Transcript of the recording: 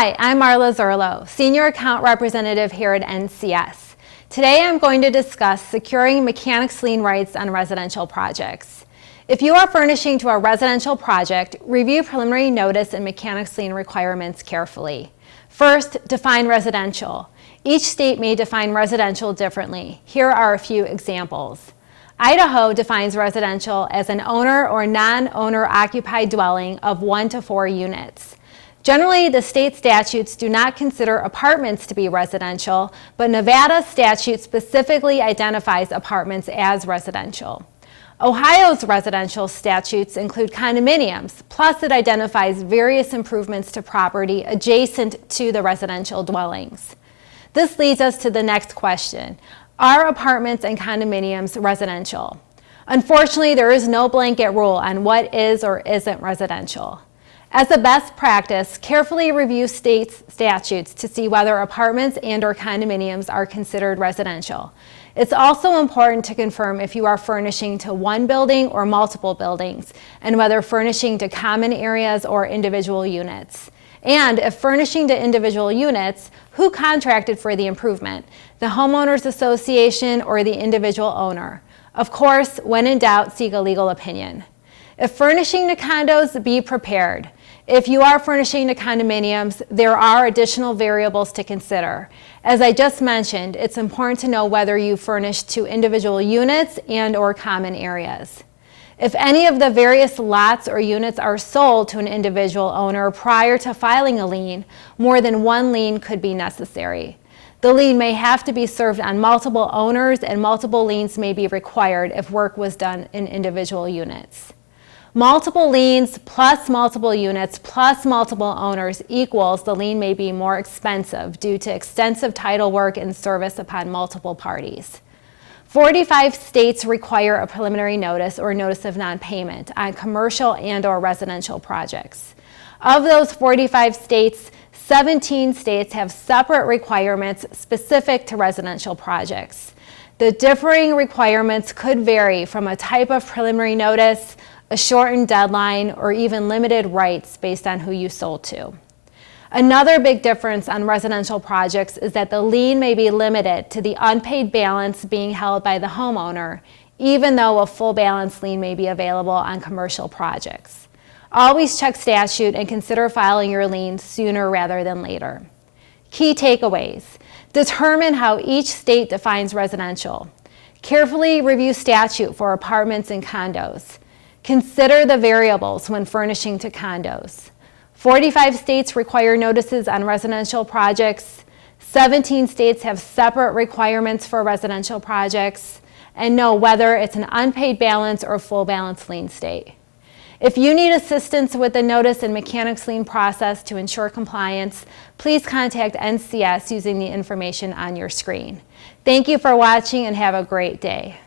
Hi, I'm Marla Zerlo, Senior Account Representative here at NCS. Today I'm going to discuss securing mechanics lien rights on residential projects. If you are furnishing to a residential project, review preliminary notice and mechanics lien requirements carefully. First, define residential. Each state may define residential differently. Here are a few examples. Idaho defines residential as an owner or non-owner occupied dwelling of 1 to 4 units. Generally, the state statutes do not consider apartments to be residential, but Nevada statute specifically identifies apartments as residential. Ohio's residential statutes include condominiums, plus it identifies various improvements to property adjacent to the residential dwellings. This leads us to the next question. Are apartments and condominiums residential? Unfortunately, there is no blanket rule on what is or isn't residential. As a best practice, carefully review state statutes to see whether apartments and/or condominiums are considered residential. It's also important to confirm if you are furnishing to one building or multiple buildings, and whether furnishing to common areas or individual units. And if furnishing to individual units, who contracted for the improvement? The homeowners association or the individual owner? Of course, when in doubt, seek a legal opinion. If furnishing to condos, be prepared. If you are furnishing to condominiums, there are additional variables to consider. As I just mentioned, it's important to know whether you furnish to individual units and/or common areas. If any of the various lots or units are sold to an individual owner prior to filing a lien, more than one lien could be necessary. The lien may have to be served on multiple owners, and multiple liens may be required if work was done in individual units. Multiple liens plus multiple units plus multiple owners equals the lien may be more expensive due to extensive title work and service upon multiple parties. 45 states require a preliminary notice or notice of non-payment on commercial and/or residential projects. Of those 45 states, 17 states have separate requirements specific to residential projects. The differing requirements could vary from a type of preliminary notice, a shortened deadline, or even limited rights based on who you sold to. Another big difference on residential projects is that the lien may be limited to the unpaid balance being held by the homeowner, even though a full balance lien may be available on commercial projects. Always check statute and consider filing your lien sooner rather than later. Key takeaways. Determine how each state defines residential. Carefully review statute for apartments and condos. Consider the variables when furnishing to condos. 45 states require notices on residential projects. 17 states have separate requirements for residential projects. And know whether it's an unpaid balance or full balance lien state. If you need assistance with the notice and mechanics lien process to ensure compliance, please contact NCS using the information on your screen. Thank you for watching and have a great day.